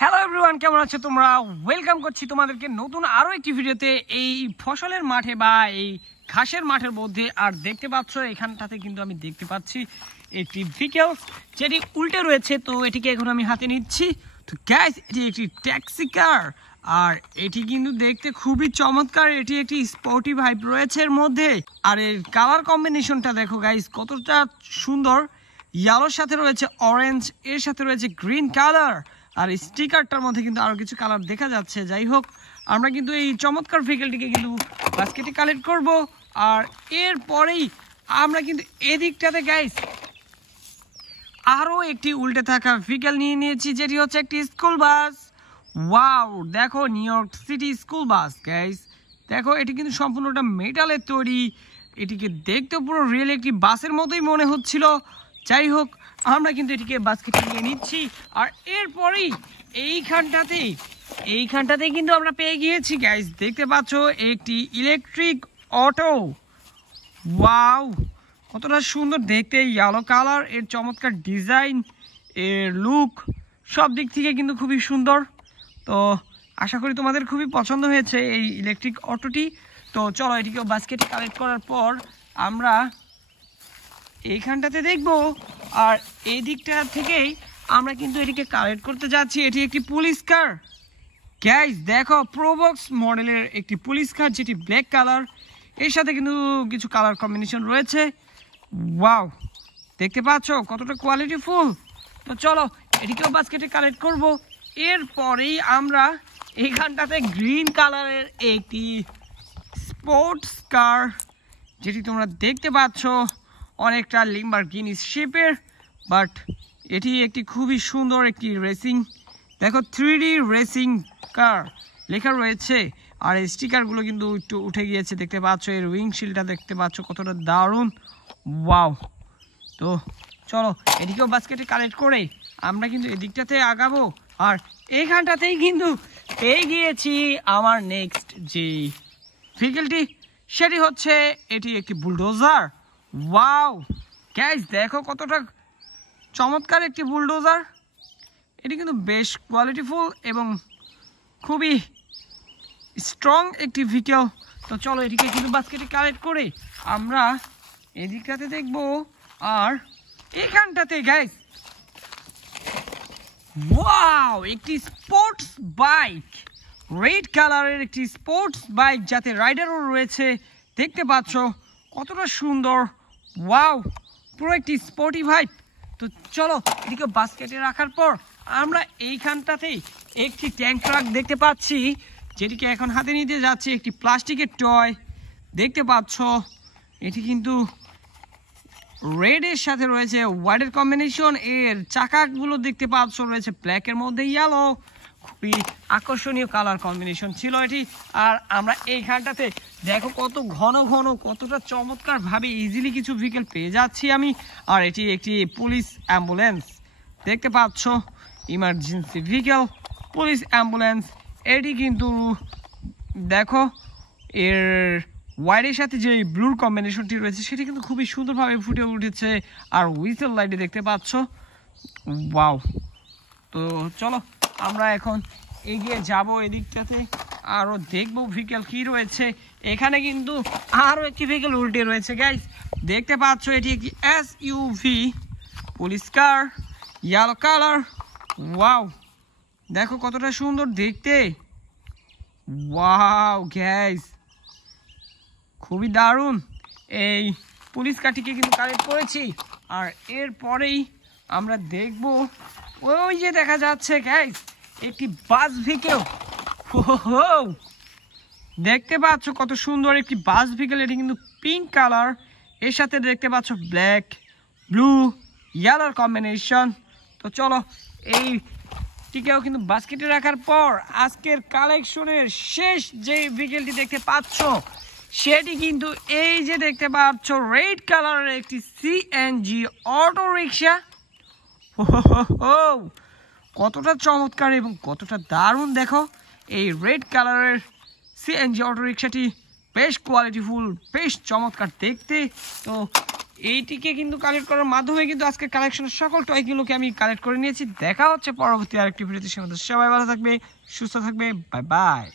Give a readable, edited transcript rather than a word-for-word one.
Hello everyone, কেমন আছো তোমরা? ওয়েলকাম করছি তোমাদেরকে নতুন আরো একটি ভিডিওতে। এই ফসলের মাঠে বা এই ঘাসের মাঠের মধ্যে আর দেখতে পাচ্ছ এখানটাতে কিন্তু আমি দেখতে পাচ্ছি একটি ভেহিকল যেটি উল্টে রয়েছে। তো এটিকে এখন আমি হাতে নিচ্ছি। তো গাইস, এটি একটি ট্যাক্সি কার আর এটি কিন্তু দেখতে খুবই চমৎকার। এটি একটি স্পোর্টি ভাইব রয়েছে এর মধ্যে। আর এর কালার কম্বিনেশনটা দেখো গাইস, কতটা সুন্দর। ইয়েলোর সাথে রয়েছে অরেঞ্জ, এর সাথে রয়েছে গ্রিন কালার, আর স্টিকারটার মধ্যে কিন্তু আরো কিছু কালার দেখা যাচ্ছে। যাই হোক, আমরা কিন্তু এই চমৎকার ভেহিকলটিকে কিন্তু বাস্কেটে কালেক্ট করব। আর এরপরেই আমরা কিন্তু এদিকটাতে গাইস আরো একটি উল্টে থাকা ভেহিকল নিয়ে নিয়েছি, যেটি হচ্ছে একটি স্কুল বাস। ওয়াও, দেখো new York city school bus guys. দেখো, এটি কিন্তু সম্পূর্ণটা মেটালের তৈরি। এটিকে দেখতে পুরো রিয়েল একটি বাসের মতোই মনে হচ্ছিল। যাই হোক, আমরা কিন্তু এটিকে বাস্কেটে নিয়ে নিচ্ছি। আর এরপরেই এইখানটাতে কিন্তু আমরা পেয়ে গিয়েছি গাইস, দেখতে পাচ্ছ একটি ইলেকট্রিক অটো। ওয়াও, কতটা সুন্দর দেখতে। ইয়েলো কালার, এর চমৎকার ডিজাইন, এর লুক সব দিক থেকে কিন্তু খুবই সুন্দর। তো আশা করি তোমাদের খুবই পছন্দ হয়েছে এই ইলেকট্রিক অটোটি। তো চলো, এটিকে বাস্কেটে কালেক্ট করার পর আমরা এইখানটাতে দেখব। আর এই দিকটা থেকেই আমরা কিন্তু এটিকে কালেক্ট করতে যাচ্ছি। এটি একটি পুলিশ কার গাইস। দেখো, প্রোবক্স মডেলের একটি পুলিশ কার, যেটি ব্ল্যাক কালার, এর সাথে কিন্তু কিছু কালার কম্বিনেশন রয়েছে। ওয়াও, দেখতে পাচ্ছ কতটা কোয়ালিটিফুল। তো চলো, এটিকেও বাস্কেটে কালেক্ট করব। এরপরেই আমরা এইখানটাতে গ্রিন কালারের একটি স্পোর্টস কার, যেটি তোমরা দেখতে পাচ্ছ অনেকটা ল্যাম্বরগিনি শেপের, বাট এটি একটি খুবই সুন্দর একটি রেসিং। দেখো, 3D রেসিং কার লেখা রয়েছে। আর এই স্টিকারগুলো কিন্তু একটু উঠে গিয়েছে, দেখতে পাচ্ছ। এর উইংশিল্ডটা দেখতে পাচ্ছ কতটা দারুণ। ওয়াও, তো চলো, এদিকেও বাস্কেটে কালেক্ট করে আমরা কিন্তু এদিকটাতে আগাবো। আর এইখানটাতেই কিন্তু পেয়ে গিয়েছি আমার নেক্সট যে ভেহিকলটি, সেটি হচ্ছে এটি একটি বুলডোজার। ওয়াও গাইস, দেখো কতটা চমৎকার একটি বুলডোজার। এটি কিন্তু বেশ কোয়ালিটিফুল এবং খুবই স্ট্রং একটি ভেহিকল। তো চলো, এটিকে কিন্তু বাস্কেটে কালেক্ট করে আমরা এদিকটাতে দেখব। আর এখানটাতে গাইস, ওয়াও, একটি স্পোর্টস বাইক, রেড কালারের একটি স্পোর্টস বাইক, যাতে রাইডারও রয়েছে। দেখতে পাচ্ছ কতটা সুন্দর। ওয়াও, পুরো একটি স্পোর্টি ভাইব। তো চলো, এদিকে বাস্কেটে রাখার পর আমরা এইখানটাতেই একটি ট্যাঙ্ক ট্রাক দেখতে পাচ্ছি, যেটিকে এখন হাতে নিতে যাচ্ছি। একটি প্লাস্টিকের টয় দেখতে পাচ্ছ। এটি কিন্তু রেডের সাথে রয়েছে হোয়াইটের কম্বিনেশন। এর চাকাগুলো দেখতে পাচ্ছ রয়েছে ব্ল্যাকের মধ্যে ইয়েলো। খুবই আকর্ষণীয় কালার কম্বিনেশন ছিল এটি। আর আমরা এইখানটাতে দেখো কত ঘন ঘন, কতটা চমৎকার ভাবে ইজিলি কিছু ভেহিকল পেয়ে যাচ্ছি আমি। আর এটি একটি পুলিশ অ্যাম্বুলেন্স দেখতে পাচ্ছ, ইমার্জেন্সি ভেহিকল পুলিশ অ্যাম্বুলেন্স। এটি কিন্তু দেখো, এর হোয়াইটের সাথে যে ব্লুর কম্বিনেশনটি রয়েছে সেটি কিন্তু খুবই সুন্দরভাবে ফুটে উঠেছে। আর হুইসেল লাইটে দেখতে পাচ্ছ। ওয়াও, তো চলো, আমরা এখন এগিয়ে যাব এদিকটাতে, আরও দেখবো ভেহিকল কি রয়েছে। এখানে কিন্তু আরও একটি ভেহিকল উল্টে রয়েছে গাইস, দেখতে পাচ্ছ। এটি একটি এসইউভি পুলিশ কার, ইয়েলো কালার। ওয়াও, দেখো কতটা সুন্দর দেখতে। ওয়াও গাইস, খুবই দারুণ। এই পুলিশ কারটিকে কিন্তু কালেক্ট করেছি। আর এরপরেই আমরা দেখব, ওই যে দেখা যাচ্ছে গাইস একটি বাস ভেহিকল। দেখতে পাচ্ছ কত সুন্দর একটি বাস ভেহিকল। এটি কিন্তু পিঙ্ক কালার, এর সাথে দেখতে পাচ্ছ ব্ল্যাক, ব্লু, ইয়েলোর কম্বিনেশন। তো চলো, এইটিকেও কিন্তু বাস্কেটে রাখার পর আজকের কালেকশনের শেষ যে ভেহিকলটি দেখতে পাচ্ছ, সেটি কিন্তু এই যে দেখতে পাচ্ছ রেড কালারের একটি সিএনজি অটো রিক্সা। কতটা চমৎকার এবং কতটা দারুণ। দেখো, এই রেড কালারের সিএনজি অটো রিক্সাটি বেশ কোয়ালিটিফুল, বেশ চমৎকার দেখতে। তো এইটিকে কিন্তু কালেক্ট করার মাধ্যমে কিন্তু আজকে কালেকশনের সকল টয়গুলোকে আমি কালেক্ট করে নিয়েছি। দেখা হচ্ছে পরবর্তী আরেকটি ভিডিওতে। সবাই ভালো থাকবে, সুস্থ থাকবে, বাই বাই।